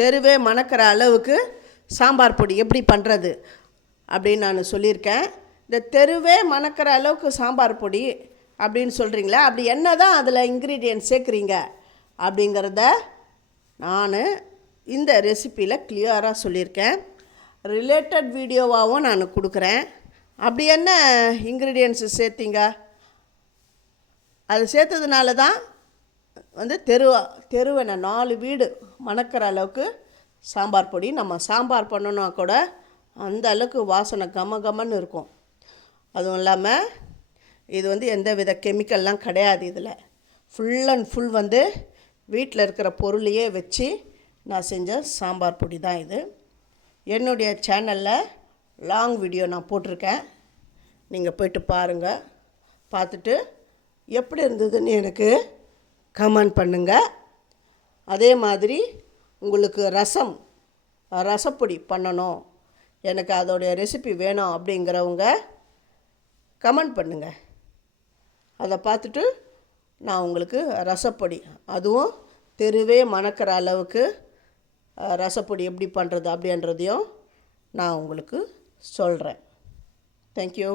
தெருவே மணக்கிற அளவுக்கு சாம்பார் பொடி எப்படி பண்ணுறது அப்படின்னு நான் சொல்லியிருக்கேன். இந்த தெருவே மணக்கிற அளவுக்கு சாம்பார் பொடி அப்படின்னு சொல்கிறீங்களா அப்படி என்ன தான் அதில் இன்க்ரீடியன்ட் சேர்க்குறீங்க அப்படிங்கிறத நான் இந்த ரெசிப்பியில் கிளியராக சொல்லியிருக்கேன். ரிலேட்டட் வீடியோவாகவும் நான் கொடுக்குறேன். அப்படி என்ன இன்க்ரீடியன்ஸு சேர்த்தீங்க? அது சேர்த்ததுனால தான் வந்து தெருவா தெருவனை நாலு வீடு மணக்கிற அளவுக்கு சாம்பார் பொடி. நம்ம சாம்பார் பண்ணோன்னா கூட அந்த அளவுக்கு வாசனை கம கமன்னு இருக்கும். அதுவும் இல்லாமல் இது வந்து எந்த வித கெமிக்கல்லாம் கிடையாது இதில். ஃபுல் அண்ட் ஃபுல் வந்து வீட்டில் இருக்கிற பொருளையே வச்சு நான் செஞ்ச சாம்பார் பொடி தான் இது. என்னுடைய சேனலில் லாங் வீடியோ நான் போட்டிருக்கேன். நீங்கள் போய்ட்டு பாருங்கள் பார்த்துட்டு எப்படி இருந்ததுன்னு எனக்கு கமெண்ட் பண்ணுங்கள் அதே மாதிரி உங்களுக்கு ரசம் ரசப்பொடி பண்ணணும். எனக்கு அதோடைய ரெசிபி வேணும் அப்படிங்கிறவங்க கமெண்ட் பண்ணுங்கள் அதை பார்த்துட்டு நான் உங்களுக்கு ரசப்பொடி அதுவும் தெருவே மணக்கிற அளவுக்கு ரசப்பொடி எப்படி பண்ணுறது அப்படின்றதையும் நான் உங்களுக்கு சொல்கிறேன் தேங்க்யூ